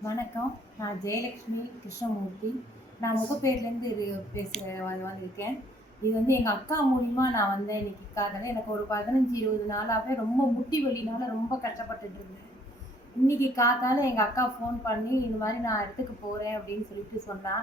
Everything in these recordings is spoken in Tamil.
வணக்கம். நான் ஜெயலக்ஷ்மி கிருஷ்ணமூர்த்தி. நான் முகப்பேர்லேருந்து வந்திருக்கேன். இது வந்து எங்க அக்கா மூலியமா நான் வந்தேன் இன்னைக்கு காலையில. எனக்கு ஒரு 15, 20 நாளாவே ரொம்ப முட்டி வலினால ரொம்ப கஷ்டப்பட்டுட்டு இருந்தேன். இன்னைக்கு காத்தால எங்க அக்கா ஃபோன் பண்ணி, "இந்த மாரி நான் இடத்துக்கு போறேன்" அப்படின்னு சொல்லிட்டு சொன்னா.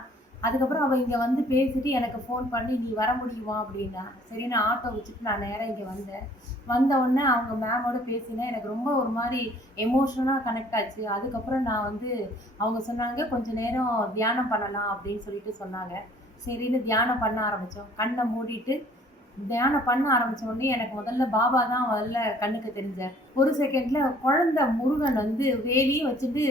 அதுக்கப்புறம் அவ இங்க வந்து பேசிட்டு எனக்கு ஃபோன் பண்ணி, "நீ வர முடியுமா?" அப்படின்னா. சரின்னு ஆட்டோ வச்சுட்டு நான் நேரா இங்க வந்தேன். வந்த உடனே அவங்க மேமோட பேசினேன். எனக்கு ரொம்ப ஒரு மாரி எமோஷனலா கனெக்ட் ஆச்சு. அதுக்கப்புறம் நான் வந்து அவங்க சொன்னாங்க, "கொஞ்ச நேரம் தியானம் பண்ணலாம்" அப்படின்னு சொல்லிட்டு சொன்னாங்க. சரின்னு தியானம் பண்ண ஆரம்பிச்சோம். கண்ண மூடிட்டு தியானம் பண்ண ஆரம்பிச்ச உடனே எனக்கு முதல்ல பாபா தான் முதல்ல கண்ணுக்கு தெரிஞ்சார். ஒரு செகண்ட்ல குழந்தை முருகன் வந்து வேலியும் வச்சுட்டு,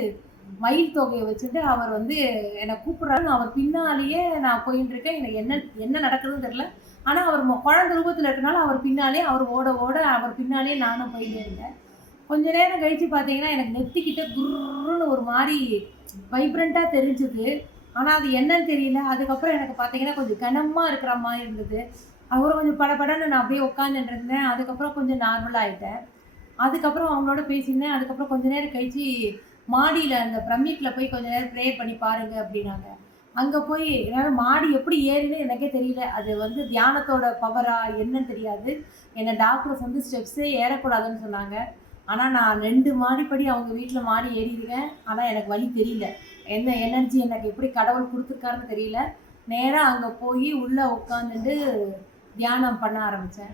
மயில் தொகைய வச்சுட்டு அவர் வந்து என்ன கூப்பிடுறாரு. அவர் பின்னாலேயே நான் போயிட்டு இருக்கேன். எனக்கு என்ன என்ன நடக்குதுன்னு தெரியல. ஆனா அவர் குழந்தை ரூபத்துல இருக்கனால அவர் பின்னாலேயே அவர் ஓட ஓட அவர் பின்னாலேயே நானும் போயிட்டே இருந்தேன். கொஞ்ச நேரம் கழிச்சு பார்த்தீங்கன்னா, எனக்கு நெத்திக்கிட்ட குர்ருன்னு ஒரு மாரி வைப்ரன்ட்டா தெரிஞ்சுது. ஆனா அது என்னன்னு தெரியல. அதுக்கப்புறம் எனக்கு பார்த்தீங்கன்னா, கொஞ்சம் கனமா இருக்கிற மாரி இருந்தது. அப்புறம் கொஞ்சம் படபடன்னு நான் அப்படியே உட்காந்துட்டு இருந்தேன். அதுக்கப்புறம் கொஞ்சம் நார்மல் ஆயிட்டேன். அதுக்கப்புறம் அவங்களோட பேசியிருந்தேன். அதுக்கப்புறம் கொஞ்ச நேரம் கழிச்சு, மாடியில அந்த பிரமிட்ல போய் கொஞ்ச நேரம் ப்ரேயர் பண்ணி பாருங்க அப்டின்னாங்க. அங்க போய் என்னால மாடி எப்படி ஏறினேன்னு எனக்கே தெரியல. அது வந்து தியானத்தோட பவரா என்னன்னு தெரியாது. என்ன டாக்டர்ஸ் வந்து ஸ்டெப்ஸே ஏறக்கூடாதுன்னு சொன்னாங்க. ஆனா நான் 2 மாடிப்படி அவங்க வீட்ல மாடி ஏறியிருக்கேன். ஆனா எனக்கு வலி தெரியல. என்ன எனர்ஜி எனக்கு எப்படி கடவுள் குடுத்துருக்காருன்னு தெரியல. நேரா அங்க போயி உள்ள உட்காந்துட்டு தியானம் பண்ண ஆரம்பிச்சேன்.